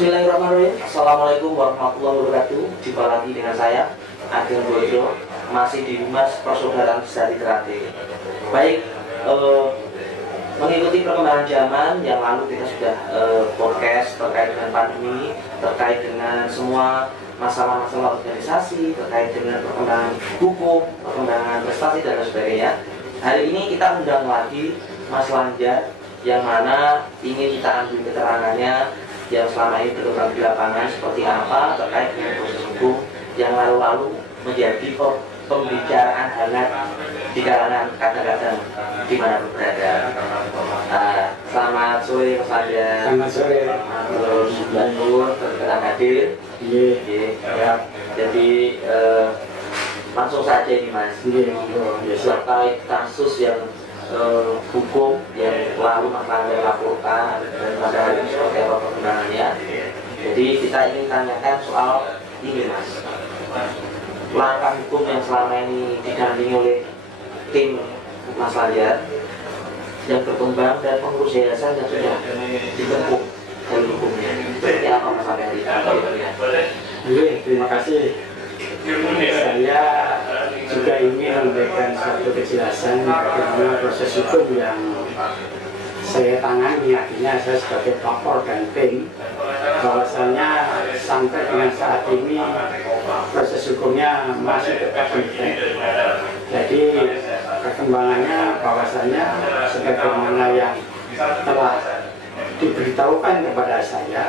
Bismillahirrahmanirrahim. Assalamualaikum warahmatullahi wabarakatuh. Jumpa lagi dengan saya Ageng Bojo, masih di Humas Persaudaraan Sejati Ternate. Baik, mengikuti perkembangan zaman yang lalu kita sudah podcast terkait dengan pandemi, terkait dengan semua masalah-masalah organisasi, terkait dengan perkembangan hukum, perkembangan prestasi dan sebagainya. Hari ini kita undang lagi Mas Lanjar, yang mana ingin kita ambil keterangannya yang selama ini berkembang di lapangan seperti apa terkait dengan proses hukum yang lalu-lalu menjadi pembicaraan hangat di kalangan kadang-kadang di mana berada. Selamat sore Mas Lanjar. Selamat sore. Terus Mbak Nur berkenan hadir. Ya. Jadi langsung saja ini Mas. Terkait kasus yang hukum yang lalu Mas Lanjar laporkan dan pada hari ini seperti apa perkembangannya. Jadi kita ingin tanyakan soal ini Mas, langkah hukum yang selama ini didampingi oleh tim Mas Lanjar yang berkembang dan pengurus yayasan yang sudah ditempuh dari hukumnya. Seperti apa Mas sampai hari ini? Terima kasih. Saya juga ingin memberikan satu kejelasan bagaimana proses hukum yang saya tangani. Artinya saya sebagai pelapor dan tim, bahwasanya sampai dengan saat ini proses hukumnya masih tetap berjalan. Jadi perkembangannya bahwasanya sebagaimana yang telah diberitahukan kepada saya,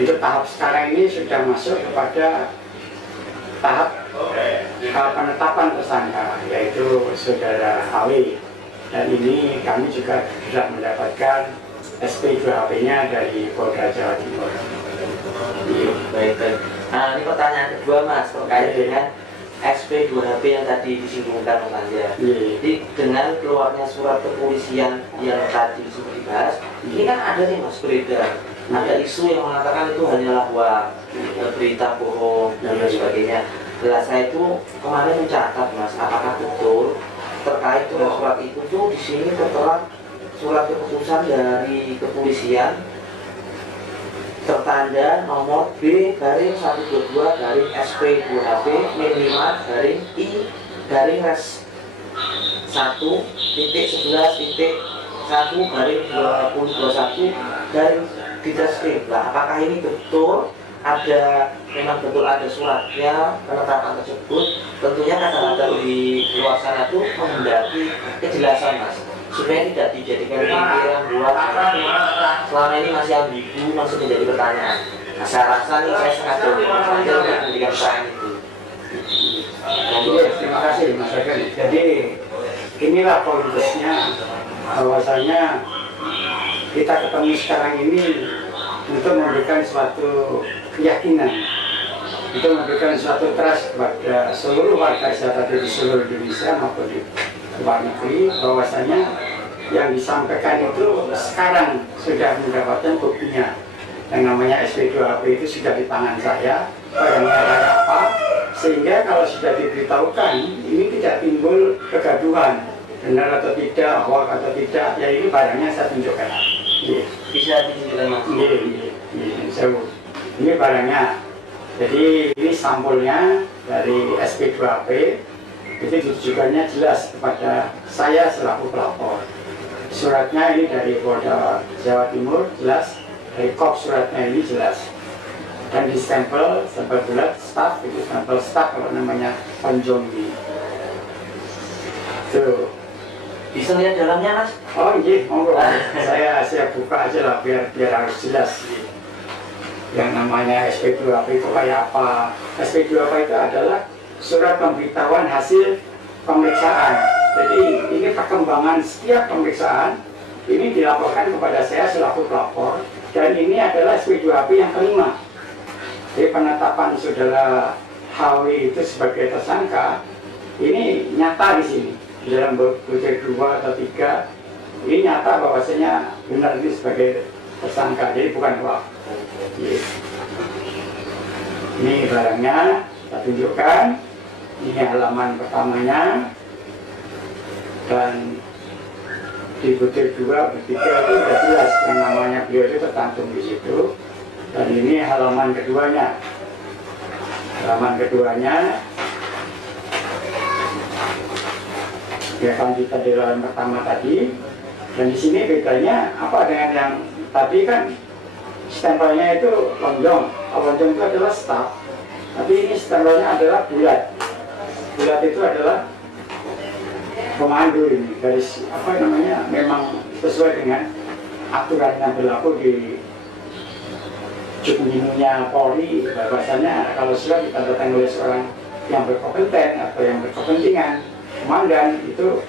untuk tahap sekarang ini sudah masuk kepada tahap penetapan tersangka, yaitu saudara HW, dan ini kami juga sudah mendapatkan SP2HP-nya dari Polda Jawa Timur. Baik. Nah, ini pertanyaan kedua Mas terkait dengan SP2HP yang tadi disinggungkan Mas Lanjar. Jadi dengan keluarnya surat kepolisian yang tadi sudah dibahas, ini kan ada nih Mas beredar, ada isu yang mengatakan itu hanyalah berita bohong dan lain sebagainya. Saya itu kemarin mencatat Mas, apakah betul terkait dengan surat itu tuh di sini tertera surat keputusan dari kepolisian tertanda nomor B/I-122/I-11.1/2021 Lah, apakah ini betul? Memang betul ada suratnya penetapan tersebut. Tentunya kadang-kadang di luar sana tuh menghendaki kejelasan Mas, supaya tidak dijadikan pikiran buat selama ini masih ambigu, masih menjadi pertanyaan. Nah, saya rasa nih saya sengaja untuk memberikan pertanyaan itu. Terima kasih Mas Agen. Jadi inilah politisnya, bahwasanya kita ketemu sekarang ini untuk memberikan suatu keyakinan, untuk memberikan suatu trust kepada seluruh warga Jakarta di seluruh Indonesia maupun di luar negeri, bahwasanya yang disampaikan itu sekarang sudah mendapatkan buktinya. Yang namanya SP2HP itu sudah di tangan saya, barangnya kayak apa, sehingga kalau sudah diberitahukan ini tidak timbul kegaduhan, benar atau tidak, hoax atau tidak, ya ini barangnya saya tunjukkan. Bisa ditunjukkan Mas? Ini barangnya. Jadi ini sampulnya dari SP2HP, itu ditujukannya jelas kepada saya selaku pelapor. Suratnya ini dari Polda Jawa Timur jelas, dari kop suratnya ini jelas, dan di stempel bulat staf, itu stempel staf kalau namanya Ponjonggi. Tuh. Bisa lihat dalamnya Mas? Oh iya, monggo. saya buka aja lah biar harus jelas. Yang namanya SP2HP itu kayak apa? SP2HP itu adalah surat pemberitahuan hasil pemeriksaan. Jadi ini perkembangan setiap pemeriksaan ini dilaporkan kepada saya selaku pelapor, dan ini adalah SP2HP yang kelima. Jadi penetapan saudara HW itu sebagai tersangka ini nyata di sini, di dalam butir 2 atau 3 ini nyata bahwasanya benar ini sebagai tersangka, jadi bukan hoax. Ini barangnya kita tunjukkan, ini halaman pertamanya, dan di butir 2, butir 3 itu sudah jelas yang namanya beliau itu tercantum di situ. Dan ini halaman keduanya. Halaman keduanya ya lanjutan dari halaman pertama tadi. Dan di sini bedanya apa dengan yang tadi kan stempelnya itu lonjong. Lonjong itu adalah staff. Tapi ini stempelnya adalah bulat. Bulat itu adalah pemandu ini. Garis apa namanya memang sesuai dengan aturan yang berlaku di Jukminnya Polri. Bahwasanya kalau sudah ditandatangani oleh seorang yang berkompeten atau yang berkepentingan komandan itu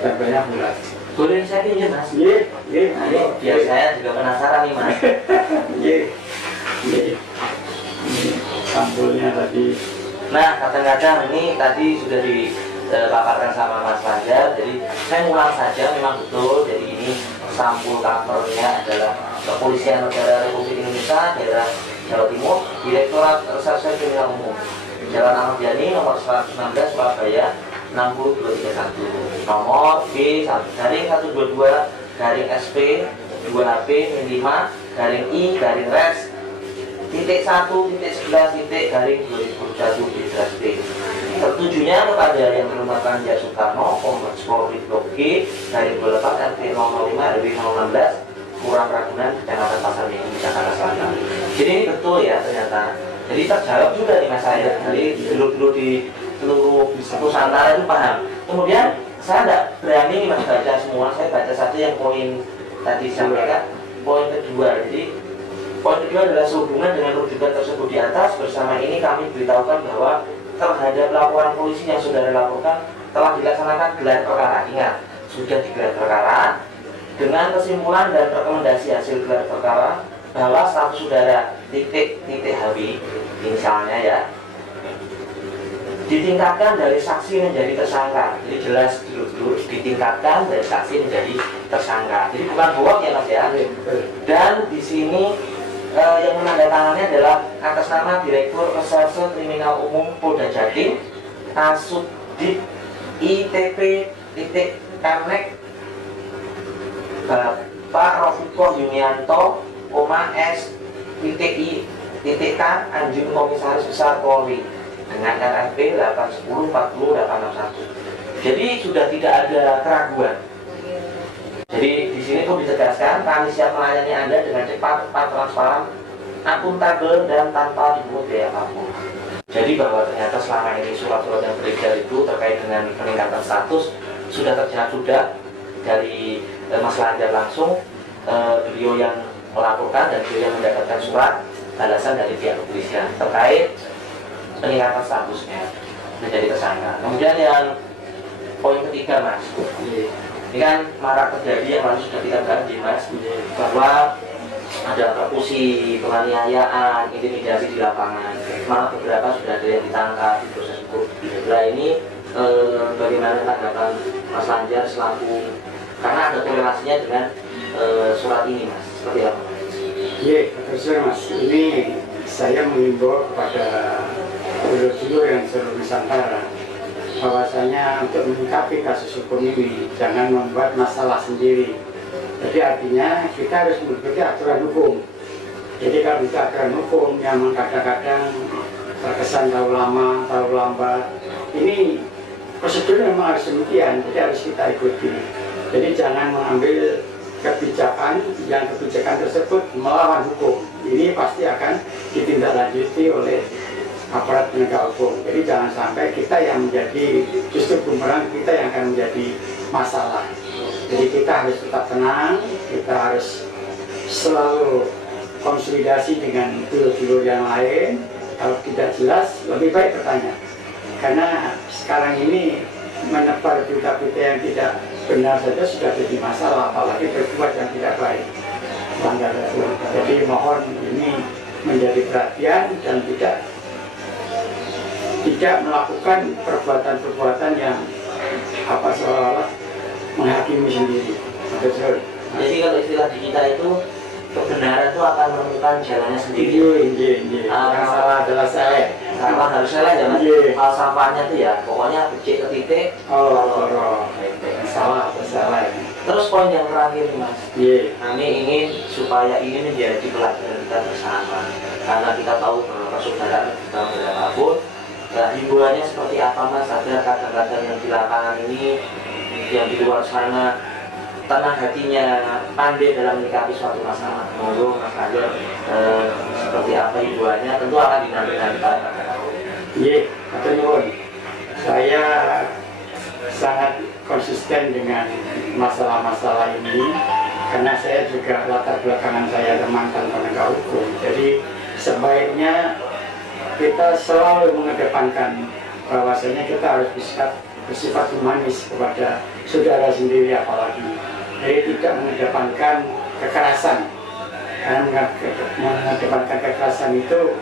stempelnya bulat. Boleh saya pinjam mas? Iya, iya. Nah, biar saya juga penasaran nih mas. Iya, iya. Sampulnya tadi. Nah kadang-kadang ini tadi sudah dipaparkan sama Mas Fajar. Jadi saya ulang saja, memang betul. Jadi ini sampul covernya adalah Kepolisian Negara Republik Indonesia Daerah Jawa Timur, Direktorat Reserse Kriminal Umum, Jalan Ahmad Yani nomor 116 Surabaya 60231, nomor B1/122/SP 2HP 5/I/Res titik 1.11.2021 tertujunya kepada yang bernamakan Jan Soekarno, Kompleks Polri Blok G dari 28 RT 005 RW 016 Kurang Ragunan, Kecamatan Pasar Minggu, Jakarta Selatan. Jadi ini betul ya ternyata. Jadi terjawab juga nih mas saya. Jadi dulu di seluruh Nusantara itu paham. Kemudian saya tidak berani nih mas baca semua. Saya baca saja yang poin tadi disampaikan. Poin kedua. Jadi poin kedua adalah sehubungan dengan rujukan tersebut di atas. Bersama ini kami beritahukan bahwa terhadap laporan polisi yang saudara laporkan telah dilaksanakan gelar perkara. Ingat, sudah digelar perkara dengan kesimpulan dan rekomendasi hasil gelar perkara bahwa status saudara titik HW misalnya ya ditingkatkan dari saksi menjadi tersangka. Jadi jelas dulu ditingkatkan dari saksi menjadi tersangka. Jadi bukan bohong ya mas ya. Dan di sini yang menandatangani adalah atas nama Direktur Reserse Kriminal Umum Polda Jatim, Kasubdit ITP titik Karnek Bapak Rofiko Yunianto, S titik I titik K Anjing Komisaris Besar Polri dengan RFP 81040-861. Jadi sudah tidak ada keraguan. Jadi di sini pun ditegaskan kami siap melayani Anda dengan cepat, transparan, akuntabel dan tanpa dipungut biaya apapun. Jadi bahwa ternyata selama ini surat-surat yang beredar itu terkait dengan peningkatan status sudah terjadi dari Mas Lanjar langsung, beliau yang melaporkan dan beliau yang mendapatkan surat balasan dari pihak kepolisian terkait peningkatan statusnya menjadi tersangka. Kemudian yang poin ketiga mas, ini kan marak terjadi yang lalu sudah kita bahas mas, bahwa ada persekusi, penganiayaan, intimidasi di lapangan. Malah beberapa sudah ada yang ditangkap di proses hukum. Nah ini bagaimana tanggapan Mas Lanjar selaku, karena ada toleransinya dengan surat ini mas, seperti apa? Iya, terus mas, ini saya mengimbau kepada dulur-dulur yang seluruh Nusantara bahwasanya untuk menyikapi kasus hukum ini jangan membuat masalah sendiri. Jadi artinya kita harus mengikuti aturan hukum. Jadi kalau kita aturan hukum yang kadang-kadang terkesan terlalu lama, terlalu lambat, ini prosedur memang harus demikian, jadi harus kita ikuti. Jadi jangan mengambil kebijakan yang kebijakan tersebut melawan hukum. Ini pasti akan ditindaklanjuti oleh aparat penegak hukum. Jadi jangan sampai kita yang menjadi justru bumerang, kita yang akan menjadi masalah. Jadi kita harus tetap tenang, kita harus selalu konsolidasi dengan dulur-dulur yang lain. Kalau tidak jelas, lebih baik bertanya. Karena sekarang ini menebar berita-berita yang tidak benar saja sudah jadi masalah, apalagi berbuat yang tidak baik. Jadi mohon ini menjadi perhatian dan tidak melakukan perbuatan-perbuatan yang seolah-olah menghakimi sendiri. Betul. Jadi kalau istilah di kita itu kebenaran itu akan menemukan jalannya sendiri. Iya. Yang salah adalah saya. Salah harus salah ya mas. Kalau sampahnya tuh ya pokoknya becek ke titik. Salah atau salah. Terus poin yang terakhir nih Mas, Iya. kami ingin supaya ini menjadi pelajaran kita bersama, karena kita tahu bahwa persaudaraan kita berapapun. Nah, himbauannya seperti apa Mas, agar kadang-kadang yang di lapangan ini, yang di luar sana, tenang hatinya, pandai dalam menyikapi suatu masalah. Monggo Mas Fajar, seperti apa himbauannya, tentu akan dinantikan kita. Iya, matur nuwun. Saya sangat konsisten dengan masalah-masalah ini karena saya juga latar belakangan saya mantan penegak hukum. Jadi sebaiknya kita selalu mengedepankan bahwasanya kita harus bersifat humanis kepada saudara sendiri, apalagi jadi tidak mengedepankan kekerasan. Karena mengedepankan kekerasan itu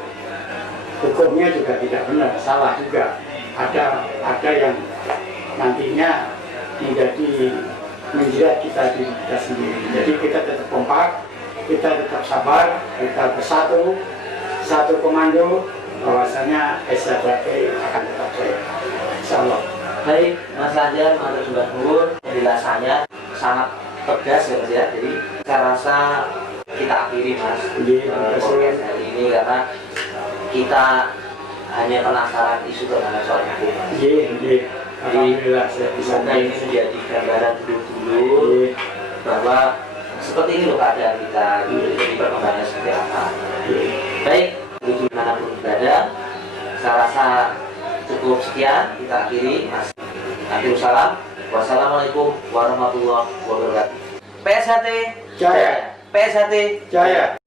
hukumnya juga tidak benar, salah juga. Ada yang nantinya menjadi menjerat kita diri kita sendiri. Jadi kita tetap kompak, kita tetap sabar, kita bersatu, satu komando, bahwasanya SHBP akan tetap jaya. Insyaallah. Baik, Mas Fajar, Mas Sumber Nur, penjelasannya sangat tegas ya Mas ya. Jadi saya rasa kita akhiri Mas podcast hari ini karena kita hanya penasaran isu tentang soal hukum. Iya. Alhamdulillah saya bisa ini menjadi gambaran dulu bahwa seperti ini loh keadaan kita, jadi perkembangannya seperti apa. Baik, itu dimanapun berada, saya rasa cukup sekian, kita akhiri. Assalamualaikum. Wassalamualaikum warahmatullahi wabarakatuh. PSHT Jaya. PSHT Jaya.